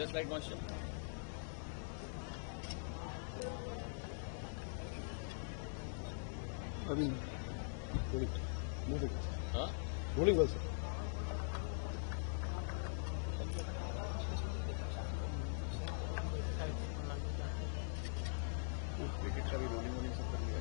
Just like moisture. अभी rolling हाँ rolling well sir cricket का भी रोलिंग वोलिंग सब कर लिया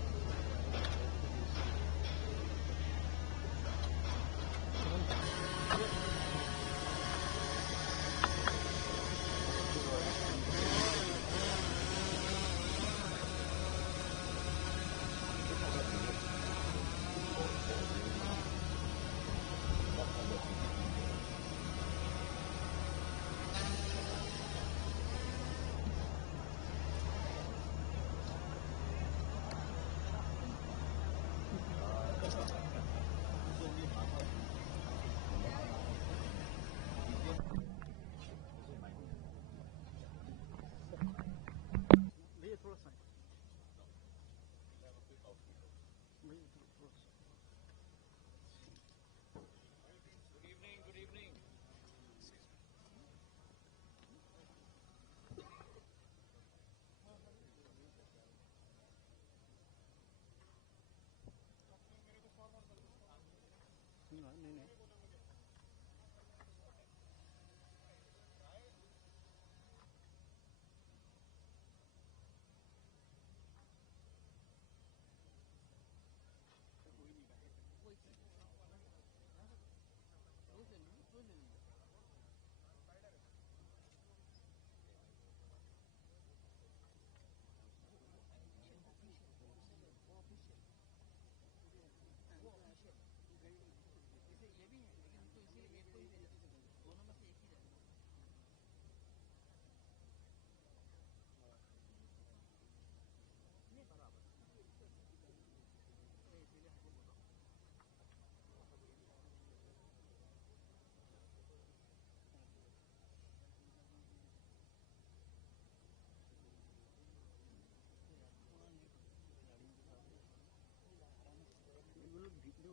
नहीं नहीं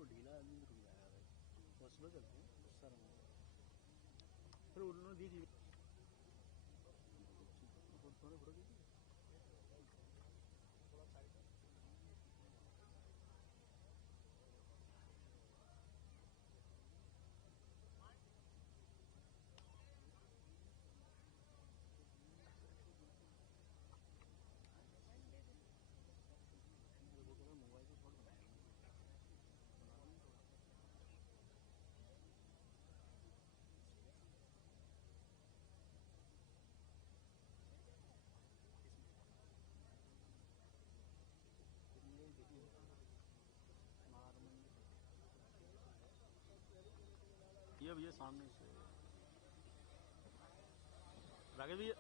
ढीला आदमी रुक जाएगा भाई बहुत स्लो चलते हैं गुस्सा फिर उन्होंने दी थी थोड़े फोटो दी थी मोबाइल से फोटो बनाएंगे ये भैया सामने से राकेश भैया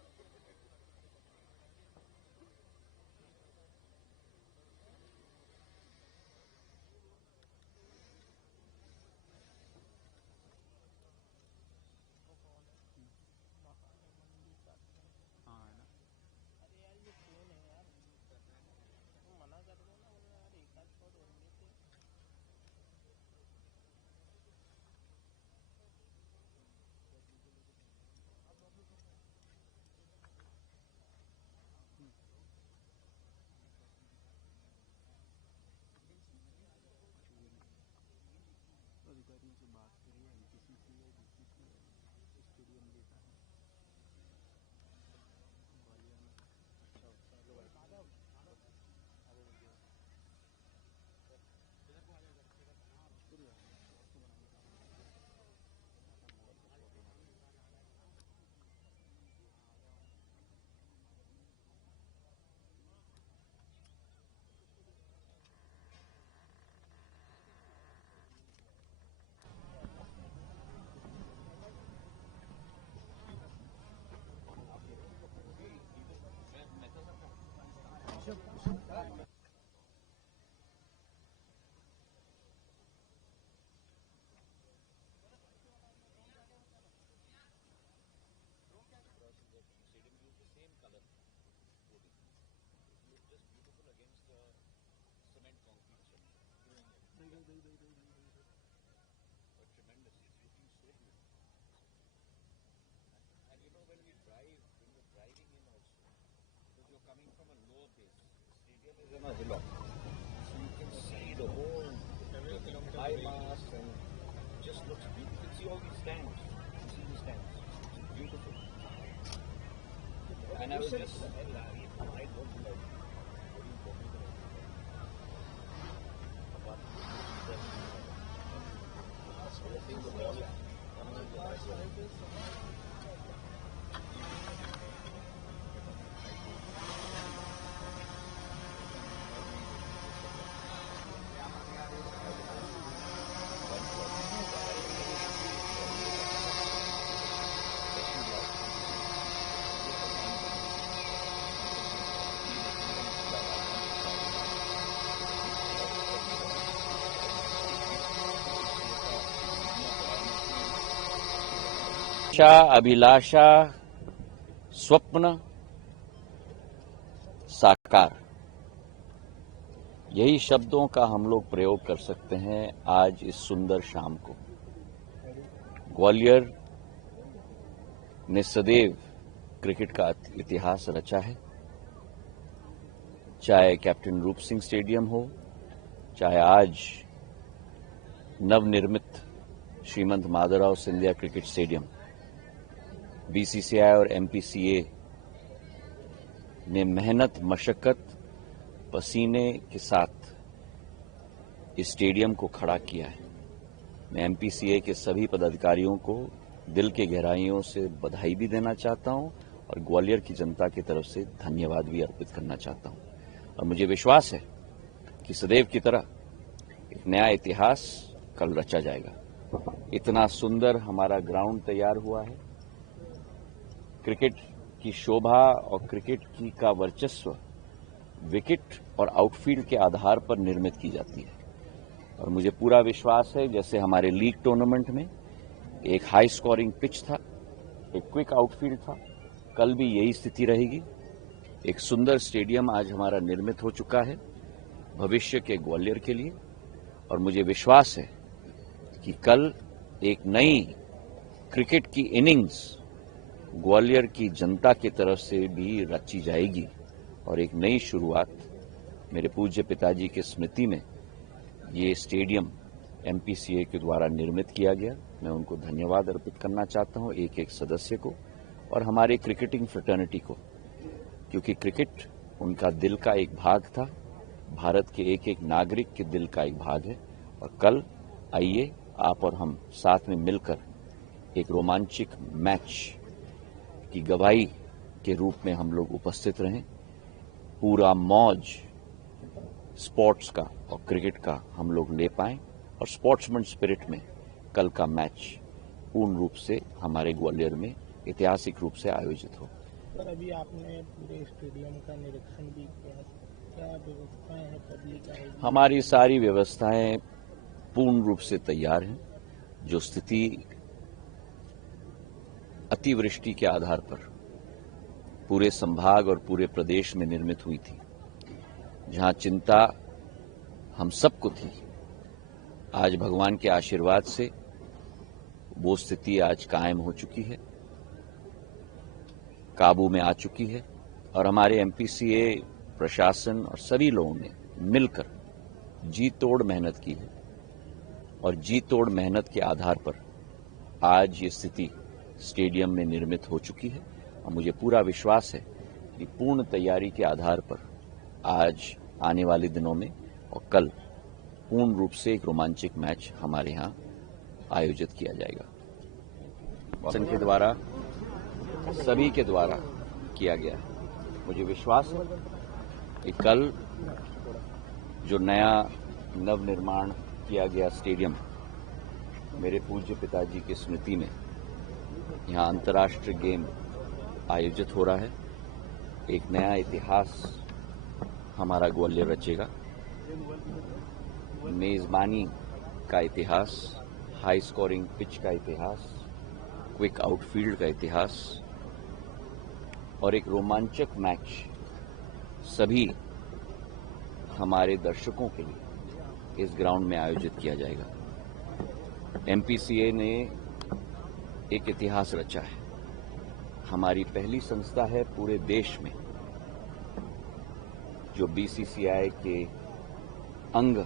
हाँ है ना अरे यार ये फोन है यार तुम मना कर दो ना यार एक आध शॉट और लेते on a hillock, so you can see the whole high mass and just looks beautiful. You can see all these stands. You see these stands. It's beautiful. And I was just I don't like very important about अभिलाषा स्वप्न साकार, यही शब्दों का हम लोग प्रयोग कर सकते हैं आज इस सुंदर शाम को। ग्वालियर ने सदैव क्रिकेट का इतिहास रचा है, चाहे कैप्टन रूप सिंह स्टेडियम हो, चाहे आज नवनिर्मित Shrimant Madhavrao Scindia cricket stadium. BCCI और एमपीसीए ने मेहनत मशक्कत पसीने के साथ इस स्टेडियम को खड़ा किया है। मैं एमपीसीए के सभी पदाधिकारियों को दिल के गहराइयों से बधाई भी देना चाहता हूं और ग्वालियर की जनता की तरफ से धन्यवाद भी अर्पित करना चाहता हूं। और मुझे विश्वास है कि सदैव की तरह एक नया इतिहास कल रचा जाएगा। इतना सुंदर हमारा ग्राउंड तैयार हुआ है। क्रिकेट की शोभा और क्रिकेट की का वर्चस्व विकेट और आउटफील्ड के आधार पर निर्मित की जाती है और मुझे पूरा विश्वास है, जैसे हमारे लीग टूर्नामेंट में एक हाई स्कोरिंग पिच था, एक क्विक आउटफील्ड था, कल भी यही स्थिति रहेगी। एक सुंदर स्टेडियम आज हमारा निर्मित हो चुका है भविष्य के ग्वालियर के लिए और मुझे विश्वास है कि कल एक नई क्रिकेट की इनिंग्स ग्वालियर की जनता की तरफ से भी रची जाएगी और एक नई शुरुआत मेरे पूज्य पिताजी की स्मृति में ये स्टेडियम एमपीसीए के द्वारा निर्मित किया गया। मैं उनको धन्यवाद अर्पित करना चाहता हूं, एक एक सदस्य को और हमारे क्रिकेटिंग फ्रेटर्निटी को, क्योंकि क्रिकेट उनका दिल का एक भाग था, भारत के एक एक नागरिक के दिल का एक भाग है। और कल आइए आप और हम साथ में मिलकर एक रोमांचक मैच की गवाही के रूप में हम लोग उपस्थित रहें। पूरा मौज स्पोर्ट्स का और क्रिकेट का हम लोग ले पाएं और स्पोर्ट्समैन स्पिरिट में कल का मैच पूर्ण रूप से हमारे ग्वालियर में ऐतिहासिक रूप से आयोजित हो। सर, अभी आपने पूरे स्टेडियम का निरीक्षण भी किया, क्या व्यवस्थाएं हैं पब्लिक आएगी? हमारी सारी व्यवस्थाएं पूर्ण रूप से तैयार हैं। जो स्थिति अतिवृष्टि के आधार पर पूरे संभाग और पूरे प्रदेश में निर्मित हुई थी, जहां चिंता हम सबको थी, आज भगवान के आशीर्वाद से वो स्थिति आज कायम हो चुकी है, काबू में आ चुकी है और हमारे एमपीसीए प्रशासन और सभी लोगों ने मिलकर जी तोड़ मेहनत की है और जी तोड़ मेहनत के आधार पर आज ये स्थिति स्टेडियम में निर्मित हो चुकी है और मुझे पूरा विश्वास है कि पूर्ण तैयारी के आधार पर आज आने वाले दिनों में और कल पूर्ण रूप से एक रोमांचक मैच हमारे यहाँ आयोजित किया जाएगा। शासन के द्वारा, सभी के द्वारा किया गया है। मुझे विश्वास है कि कल जो नया नवनिर्माण किया गया स्टेडियम मेरे पूज्य पिताजी की स्मृति में यहाँ अंतर्राष्ट्रीय गेम आयोजित हो रहा है। एक नया इतिहास हमारा ग्वालियर रचेगा। मेजबानी का इतिहास, हाई स्कोरिंग पिच का इतिहास, क्विक आउटफील्ड का इतिहास और एक रोमांचक मैच सभी हमारे दर्शकों के लिए इस ग्राउंड में आयोजित किया जाएगा। एमपीसीए ने एक इतिहास रचा है। हमारी पहली संस्था है पूरे देश में जो बीसीसीआई के अंग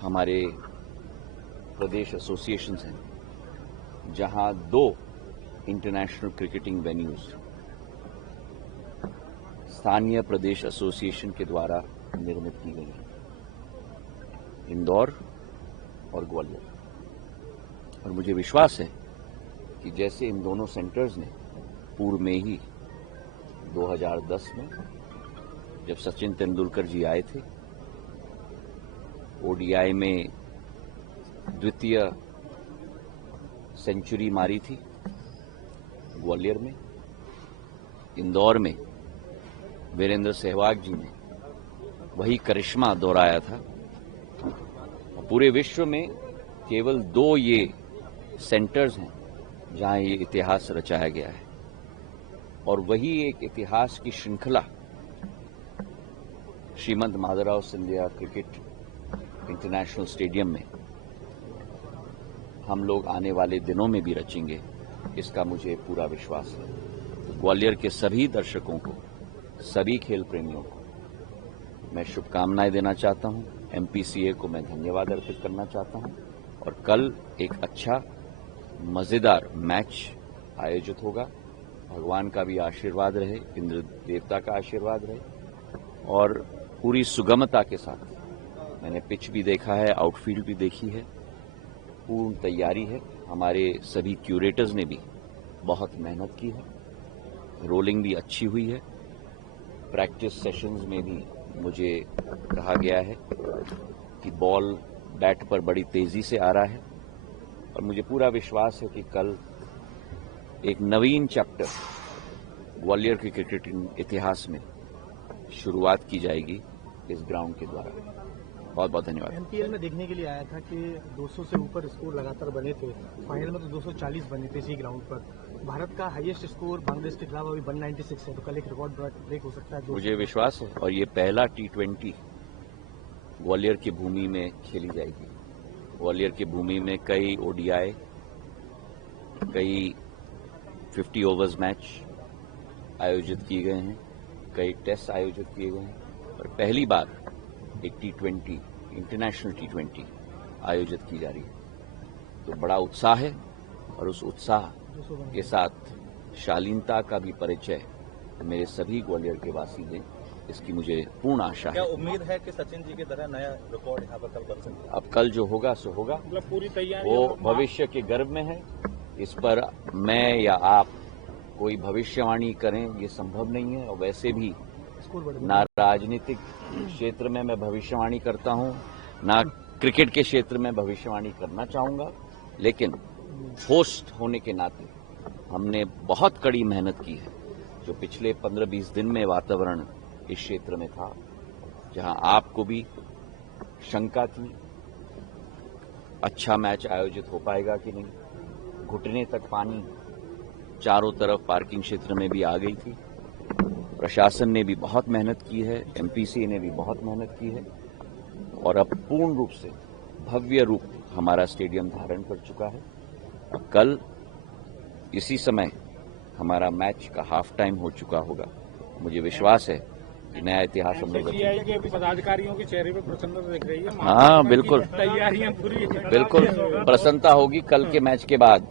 हमारे प्रदेश एसोसिएशंस हैं, जहां 2 इंटरनेशनल क्रिकेटिंग वेन्यूज स्थानीय प्रदेश एसोसिएशन के द्वारा निर्मित की गई हैं, इंदौर और ग्वालियर। और मुझे विश्वास है कि जैसे इन दोनों सेंटर्स ने पूर्व में ही 2010 में जब सचिन तेंदुलकर जी आए थे, ओडीआई में द्वितीय सेंचुरी मारी थी, ग्वालियर में, इंदौर में वीरेंद्र सहवाग जी ने वही करिश्मा दोहराया था। पूरे विश्व में केवल 2 ये सेंटर्स हैं जहां ये इतिहास रचाया गया है, और वही एक इतिहास की श्रृंखला Shrimant Madhavrao Scindia cricket international stadium में हम लोग आने वाले दिनों में भी रचेंगे, इसका मुझे पूरा विश्वास है। ग्वालियर के सभी दर्शकों को, सभी खेल प्रेमियों को मैं शुभकामनाएं देना चाहता हूं। एमपीसीए को मैं धन्यवाद अर्पित करना चाहता हूं, और कल एक अच्छा मजेदार मैच आयोजित होगा। भगवान का भी आशीर्वाद रहे, इंद्र देवता का आशीर्वाद रहे, और पूरी सुगमता के साथ मैंने पिच भी देखा है, आउटफील्ड भी देखी है, पूर्ण तैयारी है। हमारे सभी क्यूरेटर्स ने भी बहुत मेहनत की है, रोलिंग भी अच्छी हुई है। प्रैक्टिस सेशंस में भी मुझे कहा गया है कि बॉल बैट पर बड़ी तेजी से आ रहा है, और मुझे पूरा विश्वास है कि कल एक नवीन चैप्टर ग्वालियर के क्रिकेटिंग इतिहास में शुरुआत की जाएगी इस ग्राउंड के द्वारा। बहुत बहुत धन्यवाद। एमपीएल में देखने के लिए आया था कि 200 से ऊपर स्कोर लगातार बने थे, फाइनल में तो 240 बने थे इसी ग्राउंड पर। भारत का हाईएस्ट स्कोर बांग्लादेश के खिलाफ अभी 196 है, तो कल एक रिकॉर्ड ब्रेक हो सकता है। मुझे विश्वास है, और ये पहला T20 ग्वालियर की भूमि में खेली जाएगी। ग्वालियर की भूमि में कई ओडीआई, कई 50 ओवर्स मैच आयोजित किए गए हैं, कई टेस्ट आयोजित किए गए हैं, और पहली बार एक T20 इंटरनेशनल T20 आयोजित की जा रही है। तो बड़ा उत्साह है, और उस उत्साह के साथ शालीनता का भी परिचय मेरे सभी ग्वालियर के वासी दें, इसकी मुझे पूर्ण आशा है। क्या उम्मीद है कि सचिन जी की तरह नया रिकॉर्ड यहाँ पर कल बन सकता है? अब कल जो होगा सो होगा, मतलब पूरी तैयारी वो भविष्य के गर्भ में है। इस पर मैं या आप कोई भविष्यवाणी करें ये संभव नहीं है, और वैसे भी ना राजनीतिक क्षेत्र में मैं भविष्यवाणी करता हूं, ना क्रिकेट के क्षेत्र में भविष्यवाणी करना चाहूंगा। लेकिन होस्ट होने के नाते हमने बहुत कड़ी मेहनत की है। जो पिछले 15-20 दिन में वातावरण इस क्षेत्र में था, जहां आपको भी शंका थी अच्छा मैच आयोजित हो पाएगा कि नहीं, घुटने तक पानी चारों तरफ पार्किंग क्षेत्र में भी आ गई थी। प्रशासन ने भी बहुत मेहनत की है, एमपीसीए ने भी बहुत मेहनत की है, और अब पूर्ण रूप से भव्य रूप हमारा स्टेडियम धारण कर चुका है। अब कल इसी समय हमारा मैच का हाफ टाइम हो चुका होगा। मुझे विश्वास है कि नया इतिहास हम लोग एमपीसीआई के पदाधिकारियों के चेहरे पर प्रसन्नता दिख रही है। हाँ, बिल्कुल तैयारियां पूरी, बिल्कुल प्रसन्नता होगी कल के मैच के बाद।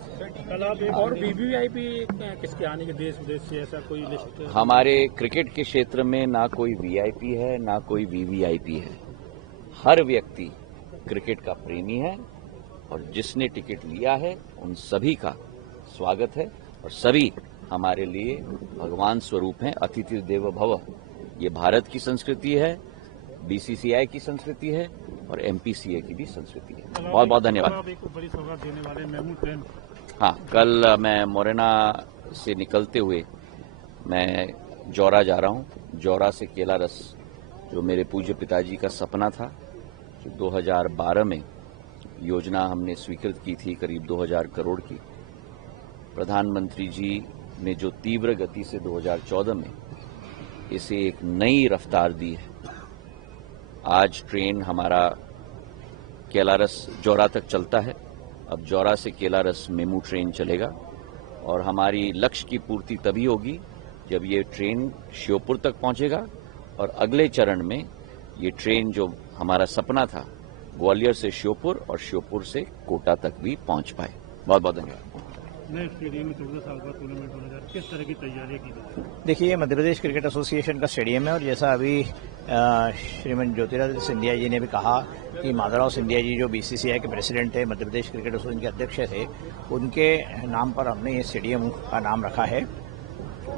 और वीवीआईपी किसके आने के देश विदेश से, ऐसा कोई लिस्ट? हमारे क्रिकेट के क्षेत्र में ना कोई वीआईपी है, ना कोई वीवीआईपी है। हर व्यक्ति क्रिकेट का प्रेमी है, और जिसने टिकट लिया है उन सभी का स्वागत है, और सभी हमारे लिए भगवान स्वरूप हैं। अतिथि देवो भव, ये भारत की संस्कृति है, बीसीसीआई की संस्कृति है, और एमपीसीए की भी संस्कृति है। बहुत बहुत धन्यवाद। बड़ी सौगात देने वाले मेमू ट्रेन। हाँ, कल मैं मोरेना से निकलते हुए मैं जौरा जा रहा हूँ। जौरा से केला रस, जो मेरे पूज्य पिताजी का सपना था, जो 2012 में योजना हमने स्वीकृत की थी करीब 2000 करोड़ की, प्रधानमंत्री जी ने जो तीव्र गति से 2014 में इसे एक नई रफ्तार दी है। आज ट्रेन हमारा केलारस जौरा तक चलता है। अब जौरा से केलारस मेमू ट्रेन चलेगा, और हमारी लक्ष्य की पूर्ति तभी होगी जब ये ट्रेन श्योपुर तक पहुंचेगा, और अगले चरण में ये ट्रेन जो हमारा सपना था ग्वालियर से श्योपुर और श्योपुर से कोटा तक भी पहुंच पाए। बहुत बहुत धन्यवाद। नए स्टेडियम में 14 साल बाद टूर्नामेंट होने जा रहा है, किस तरह की तैयारी की जाए? देखिए, ये मध्य प्रदेश क्रिकेट एसोसिएशन का स्टेडियम है और जैसा अभी श्रीमान ज्योतिरादित्य सिंधिया जी ने भी कहा कि माधवराव सिंधिया जी जो बीसीसीआई के प्रेसिडेंट थे, मध्य प्रदेश क्रिकेट एसोसिएशन के अध्यक्ष थे, उनके नाम पर हमने ये स्टेडियम का नाम रखा है।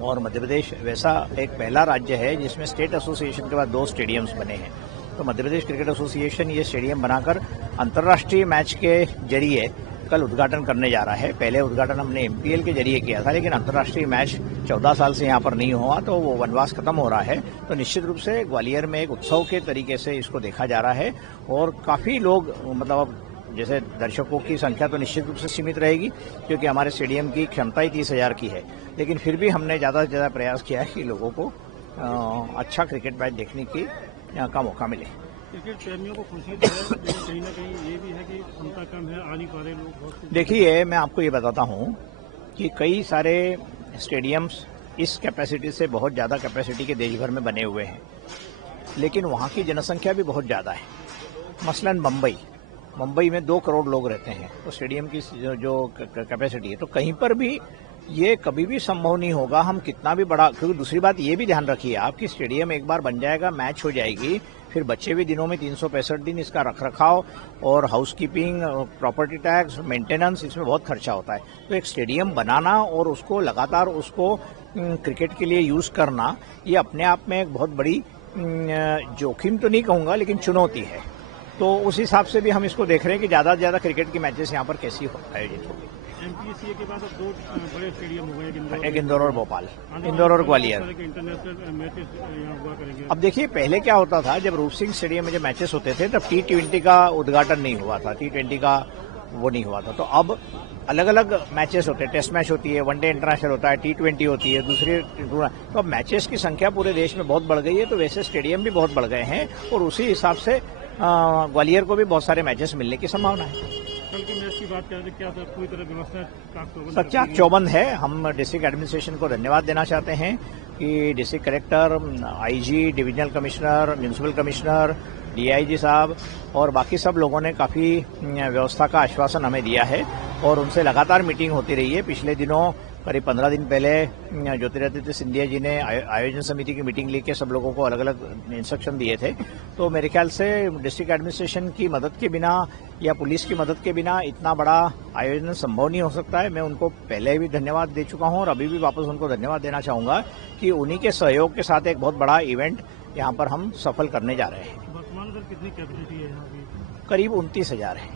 और मध्य प्रदेश वैसा एक पहला राज्य है जिसमें स्टेट एसोसिएशन के बाद 2 स्टेडियम्स बने हैं। तो मध्य प्रदेश क्रिकेट एसोसिएशन ये स्टेडियम बनाकर अंतर्राष्ट्रीय मैच के जरिए कल उद्घाटन करने जा रहा है। पहले उद्घाटन हमने एमपीएल के जरिए किया था, लेकिन अंतर्राष्ट्रीय मैच 14 साल से यहाँ पर नहीं हुआ, तो वो वनवास खत्म हो रहा है। तो निश्चित रूप से ग्वालियर में एक उत्सव के तरीके से इसको देखा जा रहा है और काफ़ी लोग, मतलब जैसे दर्शकों की संख्या तो निश्चित रूप से सीमित रहेगी क्योंकि हमारे स्टेडियम की क्षमता ही 30,000 की है, लेकिन फिर भी हमने ज़्यादा से ज़्यादा प्रयास किया है कि लोगों को अच्छा क्रिकेट मैच देखने का मौका मिले। क्रिकेट प्रेमियों को खुशी तो है, लेकिन कहीं ना कहीं ये भी है कि क्षमता कम है, आने वाले लोग बहुत। देखिए, मैं आपको ये बताता हूँ कि कई सारे स्टेडियम्स इस कैपेसिटी से बहुत ज़्यादा कैपेसिटी के देश भर में बने हुए हैं, लेकिन वहाँ की जनसंख्या भी बहुत ज़्यादा है। मसलन मुंबई में 2 करोड़ लोग रहते हैं, तो स्टेडियम की जो कैपेसिटी है, तो कहीं पर भी ये कभी भी संभव नहीं होगा हम कितना भी बड़ा। क्योंकि दूसरी बात ये भी ध्यान रखिए आप कि स्टेडियम एक बार बन जाएगा, मैच हो जाएगी, फिर बचे हुए दिनों में 365 दिन इसका रखरखाव और हाउसकीपिंग, प्रॉपर्टी टैक्स, मेंटेनेंस, इसमें बहुत खर्चा होता है। तो एक स्टेडियम बनाना और उसको लगातार उसको क्रिकेट के लिए यूज करना, ये अपने आप में एक बहुत बड़ी जोखिम तो नहीं कहूँगा, लेकिन चुनौती है। तो उस हिसाब से भी हम इसको देख रहे हैं कि ज़्यादा से ज़्यादा क्रिकेट की मैचेस यहाँ पर कैसी आयोजित होगी। एमपीसीए के बाद अब 2 बड़े स्टेडियम हो गए, एक इंदौर और भोपाल, इंदौर और ग्वालियर। इंटरनेशनल मैचेस यहाँ हुआ करेंगे। अब देखिए, पहले क्या होता था, जब रूप सिंह स्टेडियम में जब मैचेस होते थे तब T20 का उद्घाटन नहीं हुआ था, T20 का वो नहीं हुआ था। तो अब अलग अलग मैचेस होते हैं, टेस्ट मैच होती है, वनडे इंटरनेशनल होता है, T20 होती है, दूसरी। तो अब मैचेस की संख्या पूरे देश में बहुत बढ़ गई है, तो वैसे स्टेडियम भी बहुत बढ़ गए हैं और उसी हिसाब से ग्वालियर को भी बहुत सारे मैचेस मिलने की संभावना है। कल की मैच की बात करें तो क्या सर पूरी तरह व्यवस्था चाक चौबंद है। हम डिस्ट्रिक्ट एडमिनिस्ट्रेशन को धन्यवाद देना चाहते हैं कि district collector, IG, divisional commissioner, municipal commissioner, DIG साहब और बाकी सब लोगों ने काफ़ी व्यवस्था का आश्वासन हमें दिया है और उनसे लगातार मीटिंग होती रही है। पिछले दिनों करीब 15 दिन पहले ज्योतिरादित्य सिंधिया जी ने आयोजन समिति की मीटिंग लेके सब लोगों को अलग अलग इंस्ट्रक्शन दिए थे। तो मेरे ख्याल से डिस्ट्रिक्ट एडमिनिस्ट्रेशन की मदद के बिना या पुलिस की मदद के बिना इतना बड़ा आयोजन संभव नहीं हो सकता है। मैं उनको पहले भी धन्यवाद दे चुका हूं और अभी भी वापस उनको धन्यवाद देना चाहूंगा कि उन्हीं के सहयोग के साथ एक बहुत बड़ा इवेंट यहाँ पर हम सफल करने जा रहे हैं। वर्तमान कितनी कैपेसिटी है यहाँ की? करीब 29,000 है।